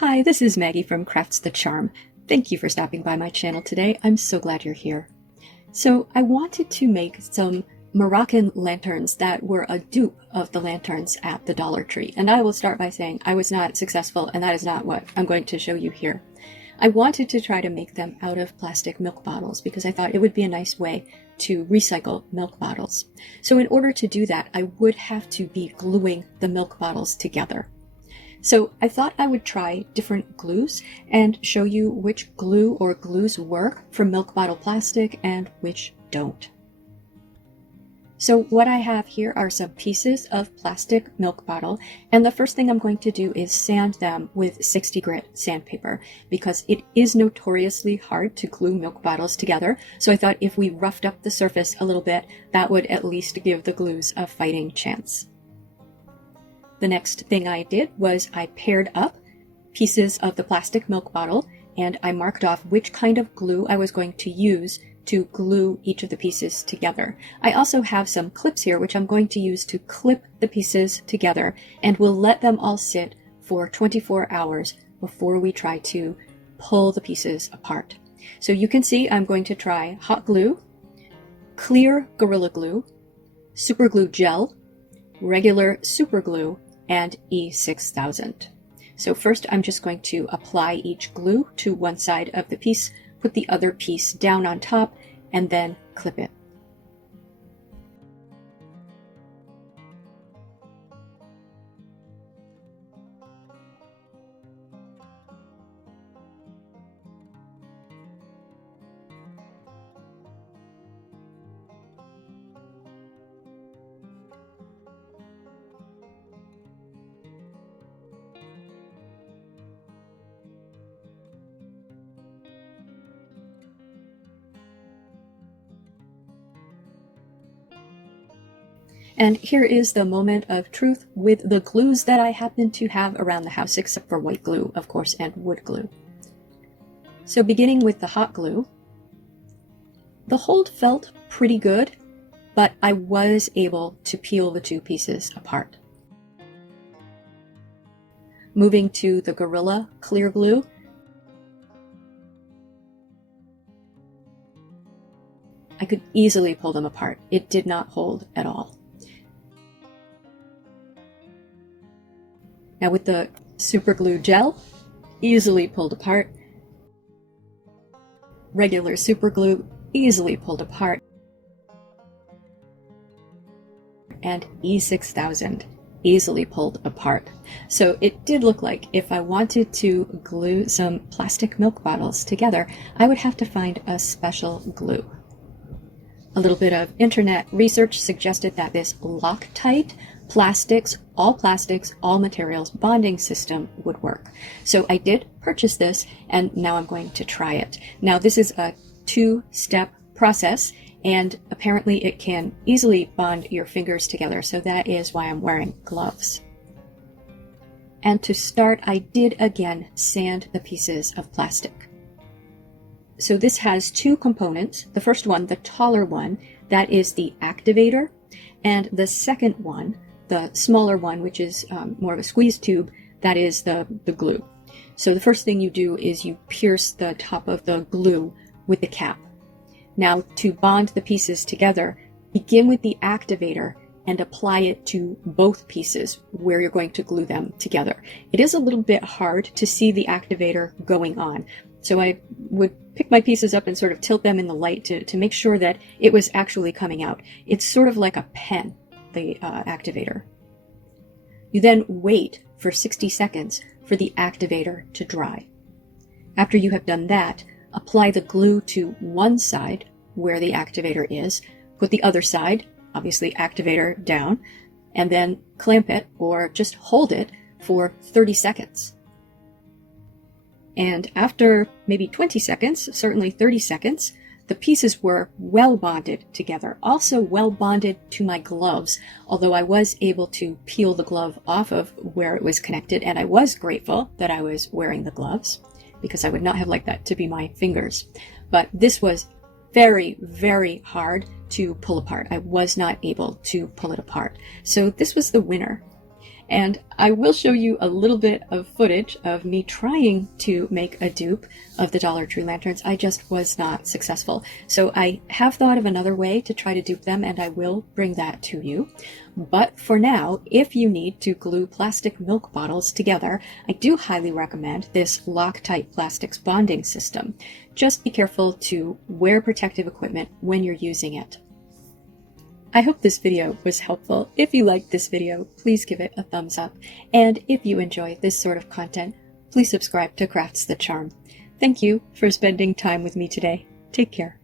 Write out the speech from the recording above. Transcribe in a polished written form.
Hi, this is Maggie from Crafts the Charm. Thank you for stopping by my channel today. I'm so glad you're here. So I wanted to make some Moroccan lanterns that were a dupe of the lanterns at the Dollar Tree. And I will start by saying I was not successful, and that is not what I'm going to show you here. I wanted to try to make them out of plastic milk bottles because I thought it would be a nice way to recycle milk bottles. So in order to do that, I would have to be gluing the milk bottles together. So I thought I would try different glues and show you which glue or glues work for milk bottle plastic and which don't. So what I have here are some pieces of plastic milk bottle, and the first thing I'm going to do is sand them with 60 grit sandpaper because it is notoriously hard to glue milk bottles together. So I thought if we roughed up the surface a little bit, that would at least give the glues a fighting chance. The next thing I did was I paired up pieces of the plastic milk bottle and I marked off which kind of glue I was going to use to glue each of the pieces together. I also have some clips here which I'm going to use to clip the pieces together, and we'll let them all sit for 24 hours before we try to pull the pieces apart. So you can see I'm going to try hot glue, clear Gorilla Glue, super glue gel, regular super glue, and E6000. So first I'm just going to apply each glue to one side of the piece, put the other piece down on top, and then clip it. And here is the moment of truth with the glues that I happen to have around the house, except for white glue, of course, and wood glue. So beginning with the hot glue, the hold felt pretty good, but I was able to peel the two pieces apart. Moving to the Gorilla clear glue, I could easily pull them apart. It did not hold at all. Now with the super glue gel, easily pulled apart. Regular super glue, easily pulled apart. And E6000, easily pulled apart. So it did look like if I wanted to glue some plastic milk bottles together, I would have to find a special glue. A little bit of internet research suggested that this Loctite plastics, all materials bonding system would work. So I did purchase this, and now I'm going to try it. Now this is a two-step process, and apparently it can easily bond your fingers together, so that is why I'm wearing gloves. And to start, I did again sand the pieces of plastic. So this has two components. The first one, the taller one, that is the activator, and the second one, the smaller one, which is more of a squeeze tube, that is the glue. So the first thing you do is you pierce the top of the glue with the cap. Now to bond the pieces together, begin with the activator and apply it to both pieces where you're going to glue them together. It is a little bit hard to see the activator going on, so I would pick my pieces up and sort of tilt them in the light to make sure that it was actually coming out. It's sort of like a pen, the activator. You then wait for 60 seconds for the activator to dry. After you have done that, apply the glue to one side where the activator is, put the other side, obviously activator down, and then clamp it or just hold it for 30 seconds. And after maybe 20 seconds, certainly 30 seconds, the pieces were well bonded together, also well bonded to my gloves, although I was able to peel the glove off of where it was connected, and I was grateful that I was wearing the gloves because I would not have liked that to be my fingers. But this was very, very hard to pull apart. I was not able to pull it apart. So this was the winner. And I will show you a little bit of footage of me trying to make a dupe of the Dollar Tree lanterns. I just was not successful. So I have thought of another way to try to dupe them, and I will bring that to you. But for now, if you need to glue plastic milk bottles together, I do highly recommend this Loctite plastics bonding system. Just be careful to wear protective equipment when you're using it. I hope this video was helpful. If you liked this video, please give it a thumbs up. And if you enjoy this sort of content, please subscribe to Crafts the Charm. Thank you for spending time with me today. Take care.